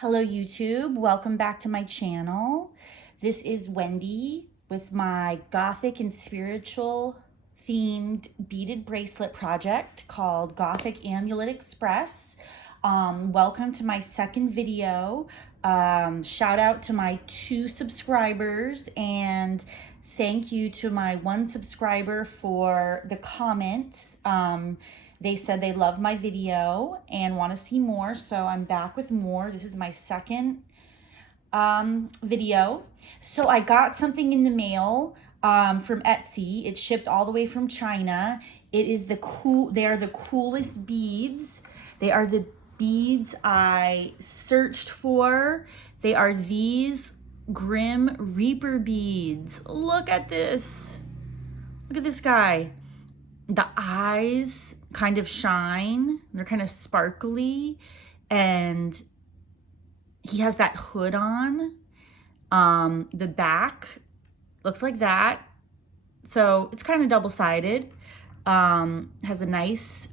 Hello YouTube, welcome back to my channel. This is Wendy with my Gothic and spiritual themed beaded bracelet project called Gothic Amulet Express. Welcome to my second video. Shout out to my 2 subscribers and thank you to my 1 subscriber for the comment. They said they love my video and want to see more, so I'm back with more. This is my second video. So I got something in the mail from Etsy. It's shipped all the way from China. They are the coolest beads. They are the beads I searched for. They are these Grim Reaper beads. Look at this. Look at this guy. The eyes kind of shine. They're kind of sparkly. And he has that hood on. The back looks like that. So it's kind of double-sided. Has a nice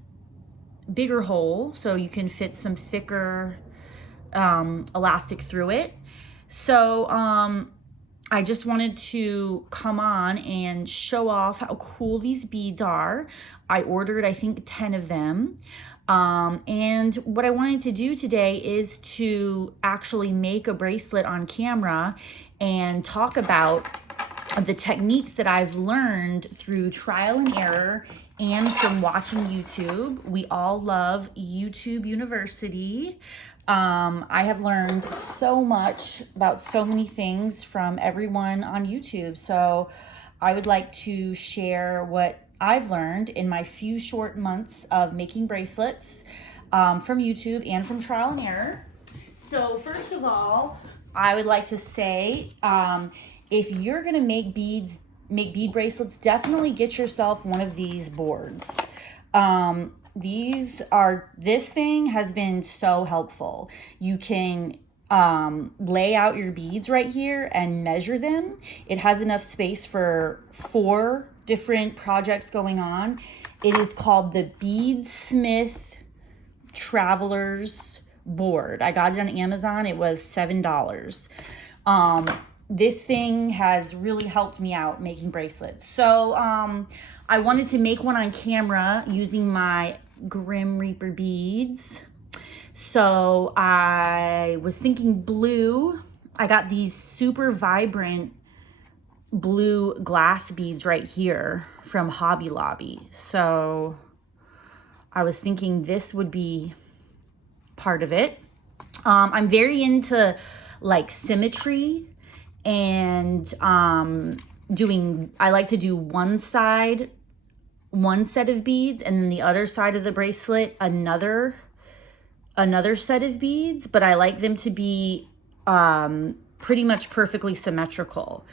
bigger hole so you can fit some thicker elastic through it. So I just wanted to come on and show off how cool these beads are. I ordered, I think, 10 of them. And what I wanted to do today is to actually make a bracelet on camera and talk about the techniques that I've learned through trial and error and from watching YouTube. We all love YouTube University. I have learned so much about so many things from everyone on YouTube. So I would like to share what I've learned in my few short months of making bracelets from YouTube and from trial and error. So first of all, I would like to say, if you're gonna make bead bracelets, definitely get yourself one of these boards. This thing has been so helpful. You can lay out your beads right here and measure them. It has enough space for 4 different projects going on. It is called the Beadsmith Traveler's Board. I got it on Amazon. It was $7. This thing has really helped me out making bracelets. So I wanted to make one on camera using my Grim Reaper beads. So I was thinking blue. I got these super vibrant blue glass beads right here from Hobby Lobby. So I was thinking this would be part of it. I'm very into like symmetry and I like to do one side, one set of beads, and then the other side of the bracelet, another set of beads, but I like them to be pretty much perfectly symmetrical.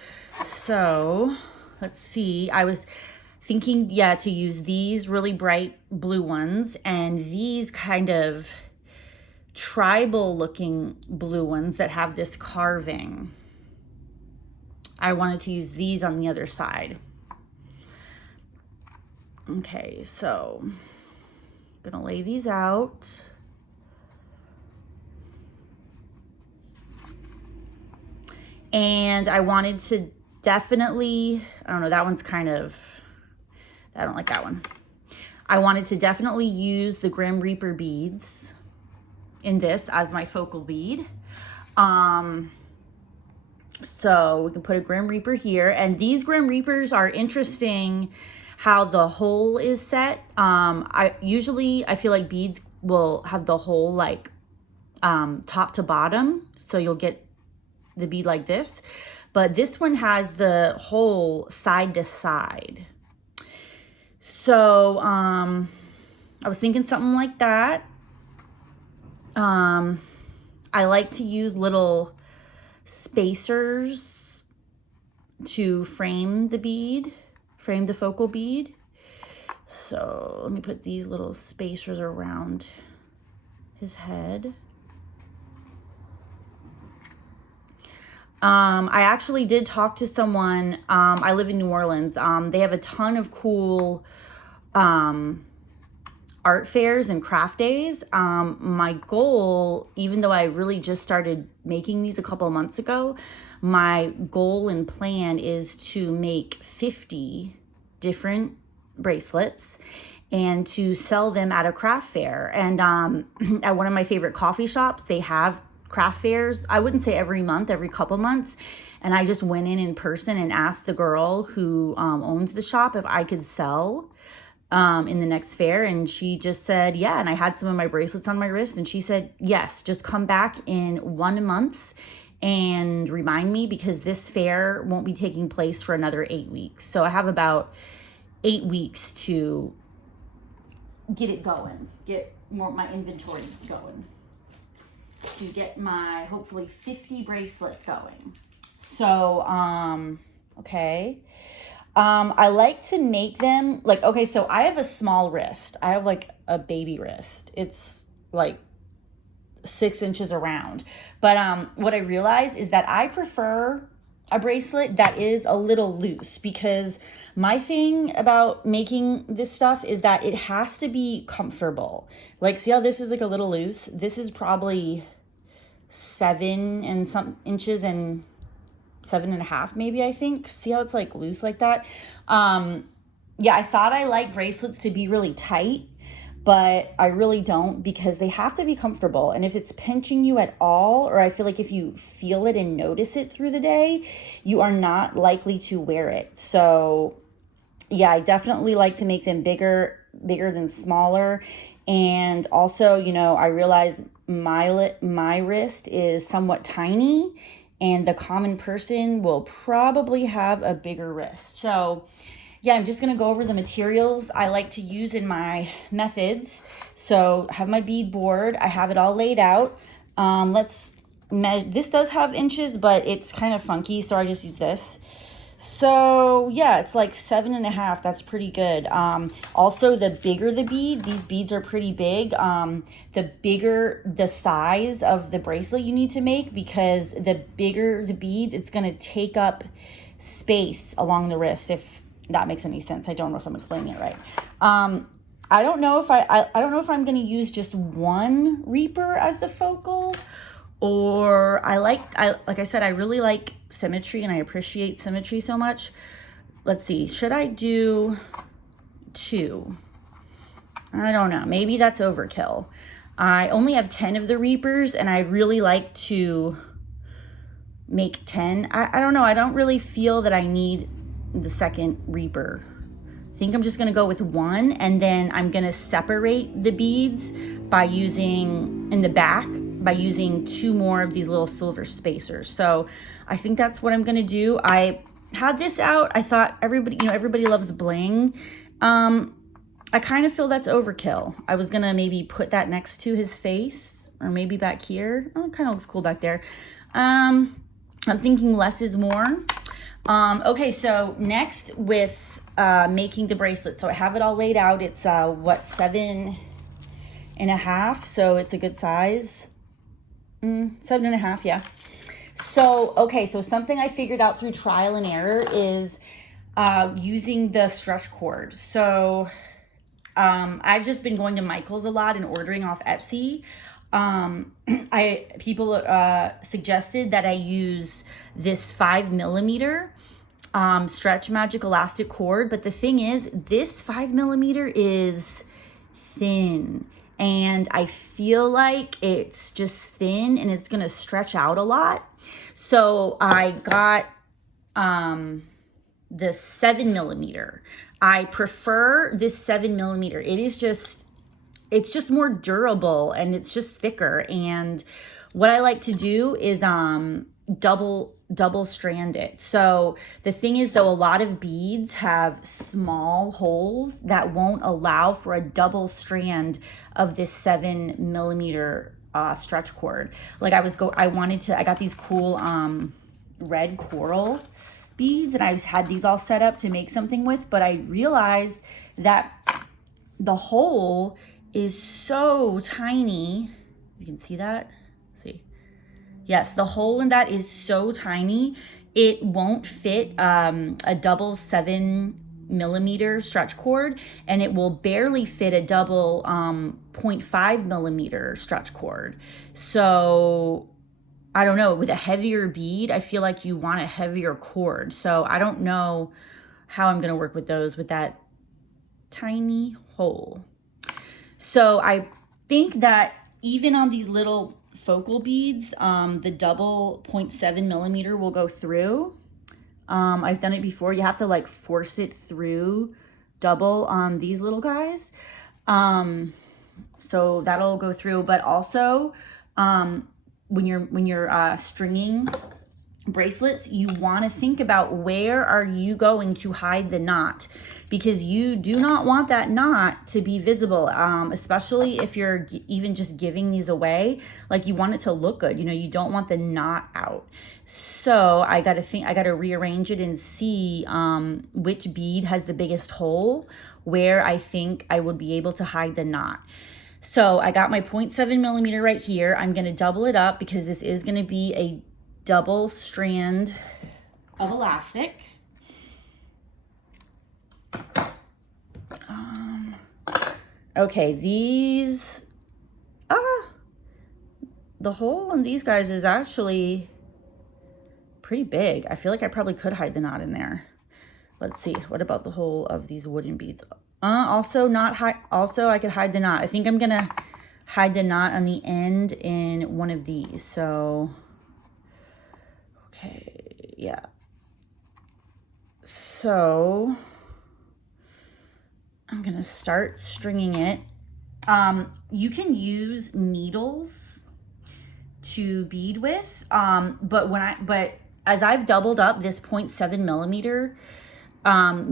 So let's see, I was thinking, to use these really bright blue ones and these kind of tribal looking blue ones that have this carving. I wanted to use these on the other side. Okay, so I'm gonna lay these out. And I wanted to definitely, I don't know, that one's kind of, I don't like that one. I wanted to definitely use the Grim Reaper beads in this as my focal bead. So we can put a Grim Reaper here, and these Grim Reapers are interesting how the hole is set. I feel like beads will have the hole like top to bottom, so you'll get the bead like this, but this one has the hole side to side. So I was thinking something like that. I like to use little spacers to frame the focal bead. So let me put these little spacers around his head. I actually did talk to someone. I live in New Orleans. They have a ton of cool art fairs and craft days. My goal, even though I really just started making these a couple of months ago, my goal and plan is to make 50 different bracelets and to sell them at a craft fair. And at one of my favorite coffee shops, they have craft fairs. I wouldn't say every month, every couple months. And I just went in person and asked the girl who owns the shop if I could sell in the next fair. And she just said, yeah. And I had some of my bracelets on my wrist. And she said, yes, just come back in 1 month and remind me, because this fair won't be taking place for another 8 weeks. So I have about 8 weeks to get it going, get my inventory going, to get my hopefully 50 bracelets going. So, okay. I like to make them like, okay, so I have a small wrist. I have like a baby wrist. It's like 6 inches around. But what I realized is that I prefer a bracelet that is a little loose, because my thing about making this stuff is that it has to be comfortable. Like, see how this is like a little loose? This is probably 7 and some inches and 7.5 maybe, I think. See how it's like loose like that? Yeah, I thought I like bracelets to be really tight, but I really don't, because they have to be comfortable. And if it's pinching you at all, or I feel like if you feel it and notice it through the day, you are not likely to wear it. So yeah, I definitely like to make them bigger than smaller. And also, you know, I realize my wrist is somewhat tiny, and the common person will probably have a bigger wrist. So yeah, I'm just going to go over the materials I like to use in my methods. So I have my bead board. I have it all laid out. Let's measure. This does have inches, but it's kind of funky, so I just use this. So yeah, it's like 7.5. That's pretty good. Also, the bigger the bead, these beads are pretty big. The bigger the size of the bracelet you need to make, because the bigger the beads, it's going to take up space along the wrist, if that makes any sense. I don't know if I'm explaining it right. I don't know if I don't know if I'm going to use just one Reaper as the focal, or like I said, I really like symmetry and I appreciate symmetry so much. Let's see. Should I do 2? I don't know. Maybe that's overkill. I only have 10 of the Reapers, and I really like to make 10. I don't know. I don't really feel that I need the second Reaper. I think I'm just going to go with 1, and then I'm going to separate the beads by using, in the back, by using 2 more of these little silver spacers. So I think that's what I'm going to do. I had this out. I thought everybody loves bling. I kind of feel that's overkill. I was going to maybe put that next to his face, or maybe back here. Oh, it kind of looks cool back there. I'm thinking less is more. Okay, so next with making the bracelet. So I have it all laid out. It's 7.5, so it's a good size. 7.5, yeah. So, okay, so something I figured out through trial and error is using the stretch cord. So I've just been going to Michael's a lot and ordering off Etsy. People suggested that I use this 5mm Stretch Magic elastic cord, but the thing is, this 5mm is thin, and I feel like it's just thin and it's gonna stretch out a lot. So I got the 7mm. I prefer this 7mm. It's just more durable, and it's just thicker. And what I like to do is double strand it. So the thing is, though, a lot of beads have small holes that won't allow for a double strand of this 7mm stretch cord. Like I got these cool red coral beads, and I had these all set up to make something with, but I realized that the hole is so tiny. You can see that? See? Yes, the hole in that is so tiny, it won't fit a double 7 millimeter stretch cord, and it will barely fit a double 0.5 millimeter stretch cord. So I don't know, with a heavier bead, I feel like you want a heavier cord. So I don't know how I'm gonna work with those with that tiny hole. So I think that even on these little focal beads, the double 0.7 millimeter will go through. I've done it before. You have to like force it through double on these little guys. So that'll go through, but also, when you're stringing bracelets, you want to think about where are you going to hide the knot, because you do not want that knot to be visible, especially if you're even just giving these away. Like, you want it to look good, you know, you don't want the knot out. So I got to rearrange it and see which bead has the biggest hole, where I think I would be able to hide the knot. So I got my 0.7 millimeter right here. I'm going to double it up because this is going to be a double strand of elastic. Okay, these, the hole in these guys is actually pretty big. I feel like I probably could hide the knot in there. Let's see, what about the hole of these wooden beads? Also I could hide the knot. I think I'm gonna hide the knot on the end in one of these. So, okay, yeah. So I'm gonna start stringing it. You can use needles to bead with, but as I've doubled up this 0.7 millimeter,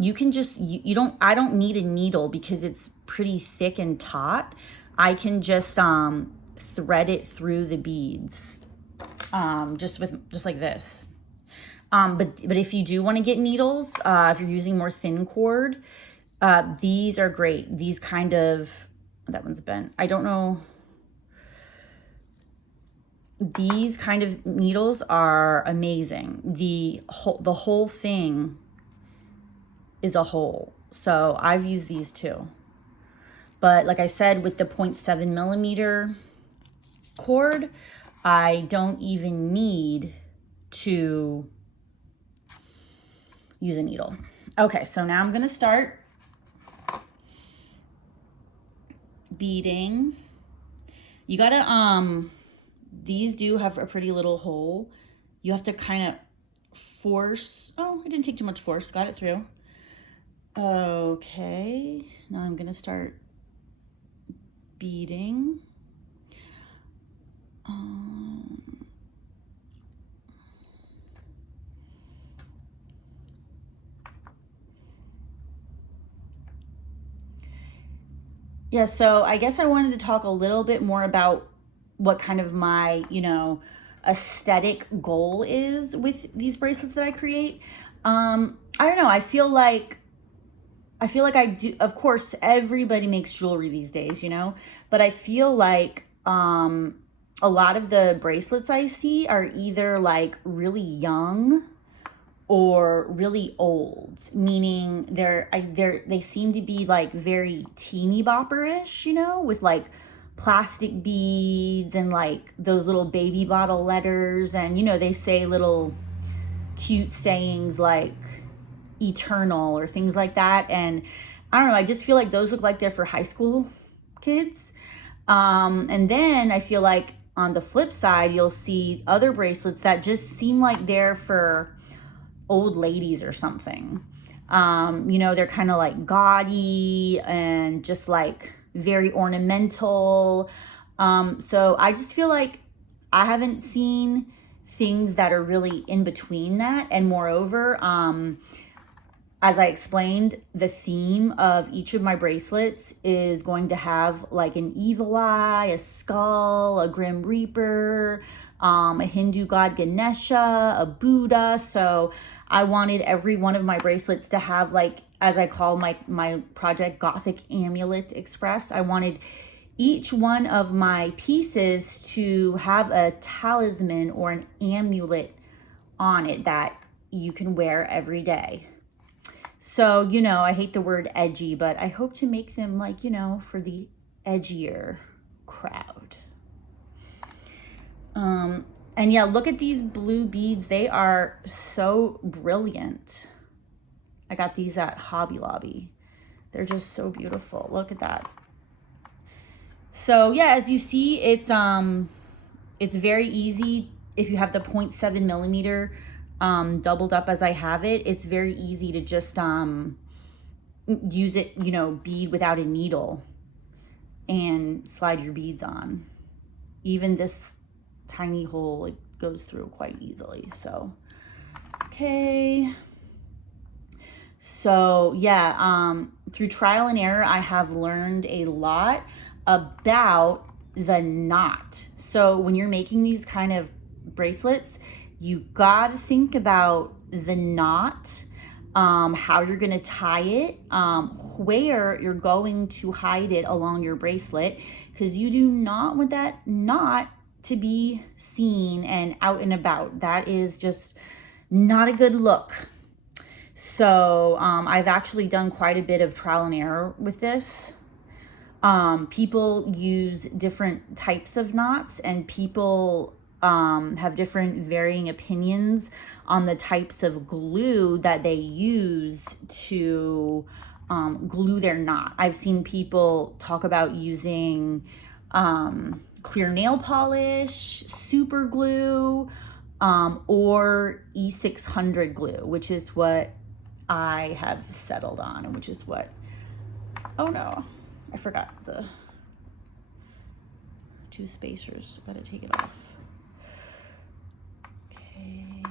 you can just, I don't need a needle because it's pretty thick and taut. I can just thread it through the beads, just like this. But if you do want to get needles, if you're using more thin cord, these are great. These kind of, that one's bent. I don't know. These kind of needles are amazing. The whole thing is a hole. So I've used these too. But like I said, with the 0.7 millimeter cord, I don't even need to use a needle. Okay, so now I'm gonna start beading. You gotta, these do have a pretty little hole. You have to kind of force, oh, I didn't take too much force, got it through. Okay, now I'm gonna start beading. Yeah, so I guess I wanted to talk a little bit more about what kind of my, aesthetic goal is with these bracelets that I create. I don't know, I feel like I do, of course, everybody makes jewelry these days, but I feel like a lot of the bracelets I see are either like really young or really old, meaning they seem to be like very teeny bopper-ish, with like plastic beads and like those little baby bottle letters, and they say little cute sayings like eternal or things like that. And I don't know, I just feel like those look like they're for high school kids. And then I feel like on the flip side, you'll see other bracelets that just seem like they're for old ladies or something. They're kind of like gaudy and just like very ornamental. So I just feel like I haven't seen things that are really in between that. And moreover, as I explained, the theme of each of my bracelets is going to have like an evil eye, a skull, a grim reaper, a Hindu god Ganesha, a Buddha. So I wanted every one of my bracelets to have, like, as I call my project, Gothic Amulet Express. I wanted each one of my pieces to have a talisman or an amulet on it that you can wear every day. So, you know, I hate the word edgy, but I hope to make them like, you know, for the edgier crowd. And yeah, look at these blue beads. They are so brilliant. I got these at Hobby Lobby. They're just so beautiful. Look at that. So yeah, as you see, it's very easy if you have the 0.7 millimeter doubled up as I have it. It's very easy to just use it, you know, bead without a needle and slide your beads on. Even this tiny hole, it goes through quite easily. So, okay. So yeah, through trial and error, I have learned a lot about the knot. So when you're making these kind of bracelets, you got to think about the knot, how you're going to tie it, where you're going to hide it along your bracelet, because you do not want that knot to be seen and out and about. That is just not a good look. So I've actually done quite a bit of trial and error with this. People use different types of knots, and people have different varying opinions on the types of glue that they use to glue their knot. I've seen people talk about using clear nail polish, super glue, or E600 glue, which is what I have settled on, and which is what, oh no, I forgot the 2 spacers, gotta take it off. Okay.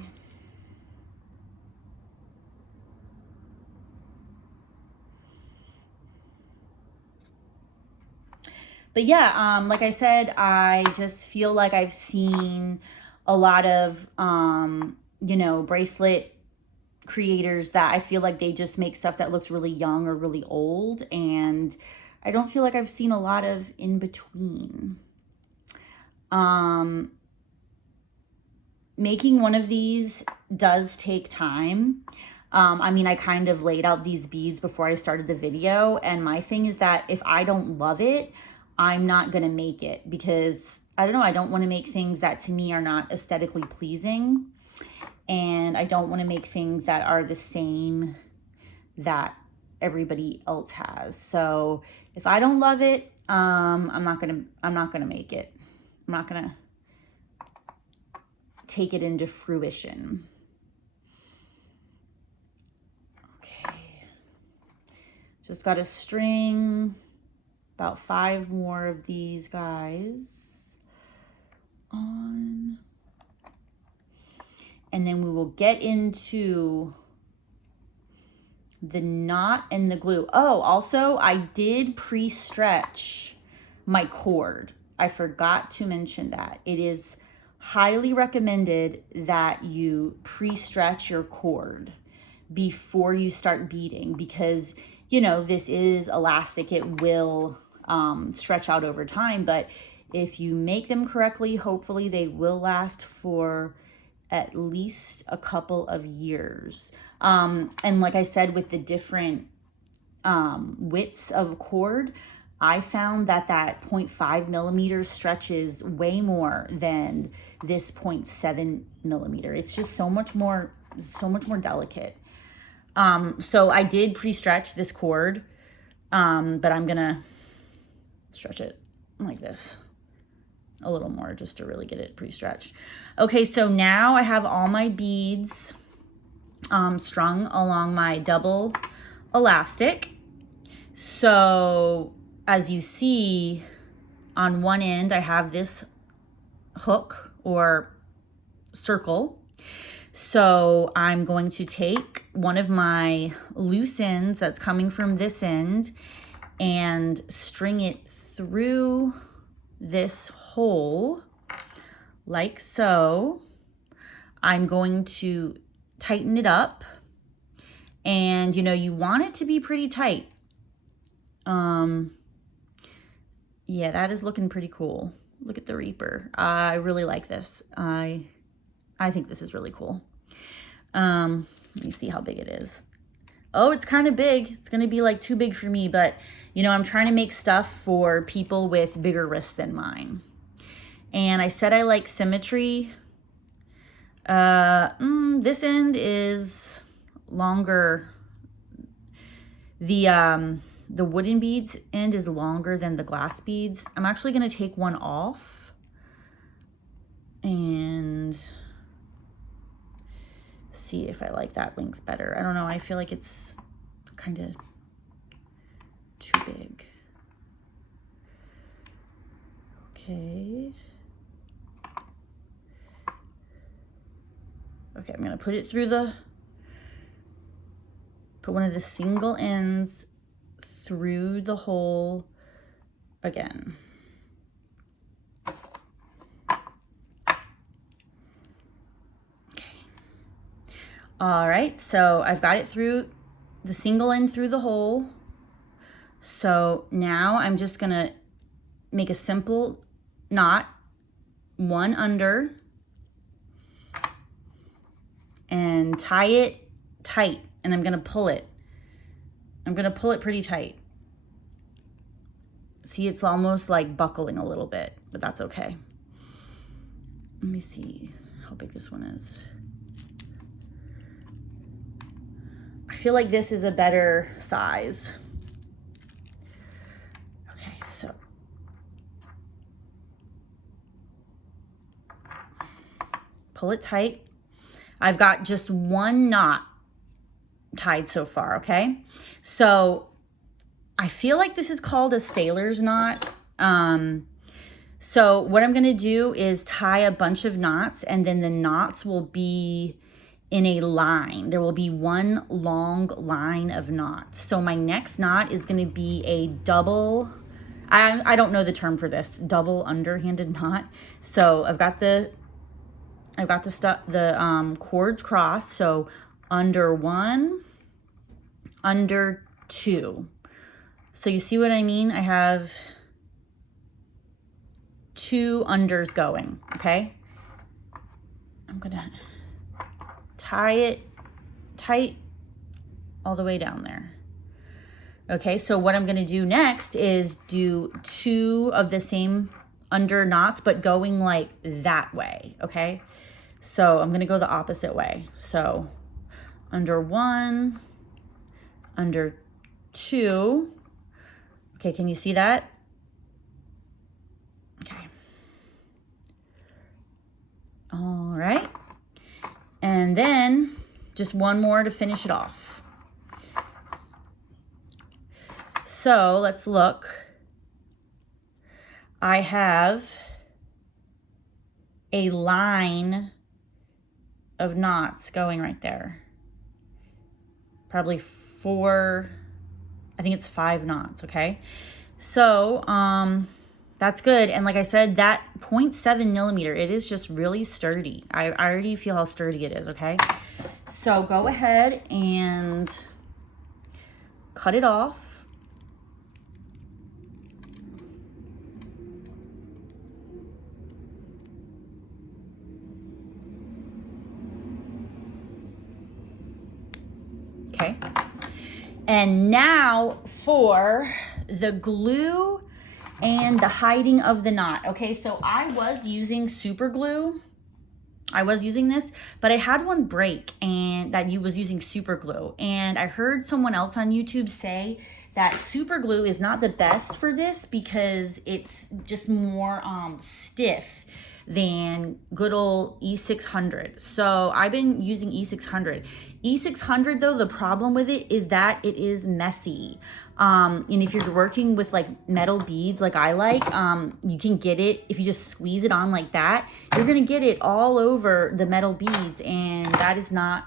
But yeah, like I said, I just feel like I've seen a lot of, you know, bracelet creators that I feel like they just make stuff that looks really young or really old, and I don't feel like I've seen a lot of in between. Making one of these does take time. I mean, I kind of laid out these beads before I started the video, and my thing is that if I don't love it, I'm not gonna make it, because I don't know, I don't want to make things that to me are not aesthetically pleasing. And I don't want to make things that are the same that everybody else has. So if I don't love it, I'm not gonna make it. I'm not gonna take it into fruition. Okay. Just got to string about 5 more of these guys on. And then we will get into the knot and the glue. Oh, also, I did pre-stretch my cord. I forgot to mention that. It is highly recommended that you pre-stretch your cord before you start beading, because, you know, this is elastic. It will stretch out over time, but if you make them correctly, hopefully they will last for at least a couple of years. And like I said, with the different widths of cord, I found that 0.5 millimeters stretches way more than this 0.7 millimeter. It's just so much more delicate. So I did pre-stretch this cord, but I'm gonna stretch it like this a little more just to really get it pre-stretched. Okay, so now I have all my beads strung along my double elastic. So as you see, on one end I have this hook or circle. So I'm going to take one of my loose ends that's coming from this end and string it through this hole like so. I'm going to tighten it up, and you know, you want it to be pretty tight. Yeah, that is looking pretty cool. Look at the Reaper. I really like this. I think this is really cool. Let me see how big it is. oh, it's kind of big. It's going to be like too big for me, but you know, I'm trying to make stuff for people with bigger wrists than mine. And I said I like symmetry. This end is longer. The wooden beads end is longer than the glass beads. I'm actually going to take one off and see if I like that length better. I don't know. I feel like it's kind of too big. Okay. Okay, I'm going to put it through put one of the single ends through the hole again. All right, so I've got it through the single end through the hole. So now I'm just gonna make a simple knot, one under, and tie it tight, and I'm gonna pull it. I'm gonna pull it pretty tight. See, it's almost like buckling a little bit, but that's okay. Let me see how big this one is. I feel like this is a better size. Okay, so pull it tight. I've got just one knot tied so far, okay? So I feel like this is called a sailor's knot. So what I'm gonna do is tie a bunch of knots, and then the knots will be in a line. There will be one long line of knots. So my next knot is going to be a double, I don't know the term for this, double underhanded knot. So I've got the cords crossed. So under one, under two. So you see what I mean? I have two unders going, okay? I'm gonna tie it tight all the way down there. Okay, so what I'm gonna do next is do two of the same under knots, but going like that way, okay? So I'm gonna go the opposite way. So under one, under two. Okay, can you see that? Okay. All right. And then just one more to finish it off. So let's look. I have a line of knots going right there. Probably four, I think it's 5 knots, okay? So, that's good. And like I said, that 0.7 millimeter, it is just really sturdy. I already feel how sturdy it is, okay? So go ahead and cut it off. Okay. And now for the glue and the hiding of the knot. Okay, so I was using super glue. I was using this, but I had one break and that you was using super glue. And I heard someone else on YouTube say that super glue is not the best for this because it's just more stiff than good old E600. So I've been using E600. E600 though, the problem with it is that it is messy. And if you're working with like metal beads like I like, you can get it, if you just squeeze it on like that, you're gonna get it all over the metal beads, and that is not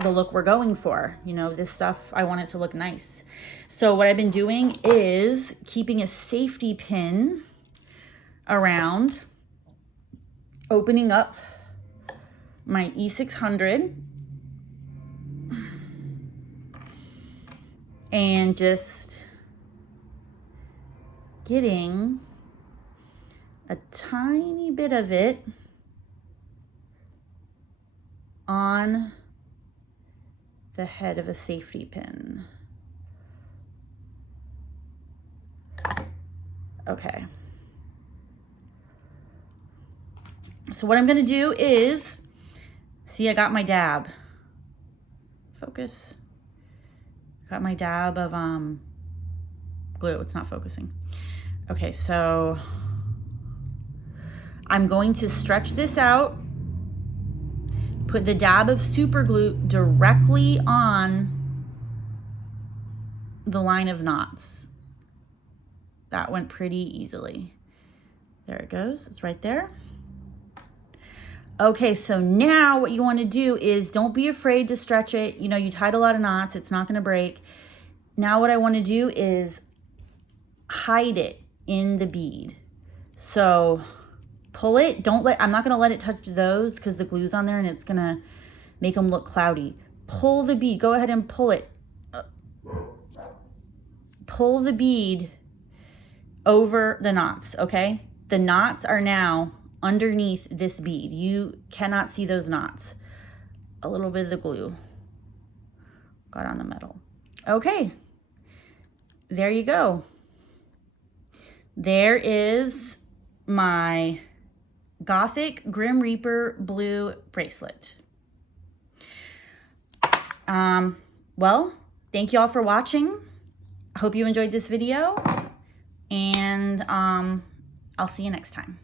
the look we're going for. You know, this stuff, I want it to look nice. So what I've been doing is keeping a safety pin around, opening up my E600 and just getting a tiny bit of it on the head of a safety pin. Okay. So what I'm gonna do is, see, I got my dab. Focus. Got my dab of glue. It's not focusing. Okay, so I'm going to stretch this out, put the dab of super glue directly on the line of knots. That went pretty easily. There it goes, it's right there. Okay, so now what you want to do is, don't be afraid to stretch it. You know, you tied a lot of knots, it's not going to break. Now what I want to do is hide it in the bead. So pull it, I'm not going to let it touch those because the glue's on there and it's going to make them look cloudy. Pull the bead, go ahead and pull it. Pull the bead over the knots, okay? The knots are now underneath this bead. You cannot see those knots. A little bit of the glue got on the metal. Okay, there you go. There is my Gothic Grim Reaper blue bracelet. Well, thank you all for watching. I hope you enjoyed this video, and I'll see you next time.